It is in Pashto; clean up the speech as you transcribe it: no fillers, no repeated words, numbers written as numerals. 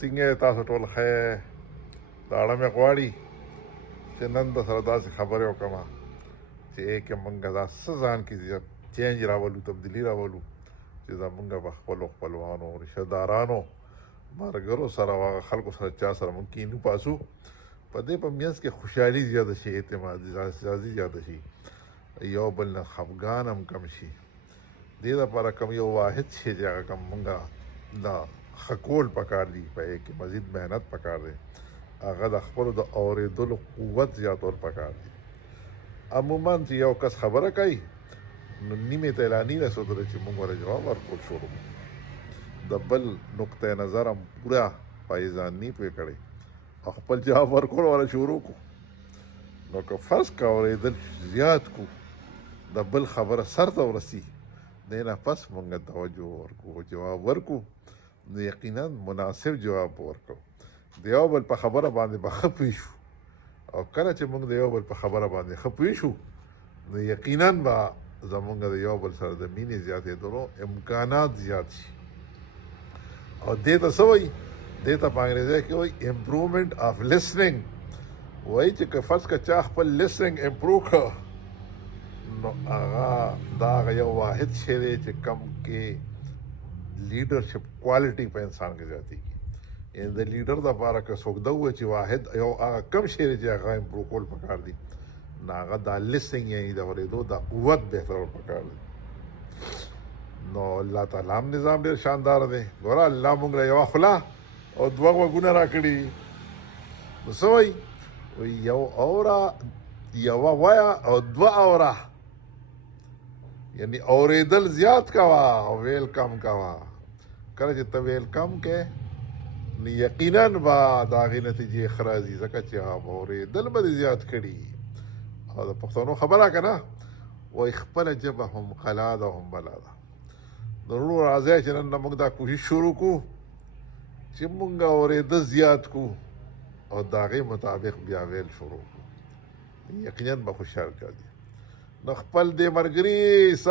څنګه تاسو ټول ښه داړه مې غواړي چې نن د سره داسې خبرې وکړم چې کې مونږ دا څه ځان کې چینج راولو تبدیلي راولو چې زمونږ په خپلو خپلوانو رشته دارانو ملګرو سره هغه خلکو سره چا سره مونږ کینو پاسو په دې په منځ کې خوشحالي زیاده شي اعتماد زیاده شي یو بل نه خفګان هم کم شي دې لپاره کوم یو واحد شی چې هغه کوم مونږ دا خکول پکار دی په کې مزید مهنت پکار دی هغه د خپلو د اورېدلو قوت زیاتول پکار دی عموما چې یو کس خبره کوي نو نیمې ته اعلاني رسېدلی چې مونږ ورته جواب ورکول شروع د بل نقطه نظر هم پوره پایزان نه پوه کړی او خپل جواب ورکول ورته شروع کړو نو که فرض کا اورېدل زیات کو د بل خبره سر ته ورسي دی نه پس مونږ توجه ورکو جواب ورکو نو یقینا مناسب جواب ورکو د یو بل په خبره باندې به ښه پوه شو او کله چې مونږ د یو بل په خبره باندې ښه پوه شو نو یقینا به زمونږ د یو بل سره د مینې زیاتېدلو امکانات زیات شي او دې ته څه وایي دې ته په انګریزي کې وایي امپروومنټ آف لسننګ وایي چې که فرض که چا خپل لسننګ امپروو کړه نو هغه دا هغه یو واحد شی دی چې کم کې لیډرشپ کوالټي په انسان کې زیاتېږي یعنې د لیډر دپاره که څوک دا ووایي چې واحد یو هغه کم شی دی چې هغه امپروو کول پکار دي نو هغه دا لسننګ یعنې د اورېدو دا قوت بهترول پکار دی نو الله تعالی هم نظام ډېر شاندار دی ګوره الله موږ له یوه خوله او دوه غوږونه راکړي نو څه وایي یو اوره یوه وایه او دوه اوره یعنی اورېدل زیات کوه او ویل کم کوه کله چې ته ویل کم کې نو یقینا به د هغې نتیجې ښه راځي ځکه چې اورېدل به دې زیات کړي او د پښتنو خبره که نه وایي خپله ژبه هم قلا ده هم بلا ده د وروڼو راځئ چې نن موږ دا کوشش شروع کړو چې موږ اورېده زیات کړو او د هغې مطابق بیا ویل شروع کړو یقینا به خوشحال کړي نو خپل دې ملګري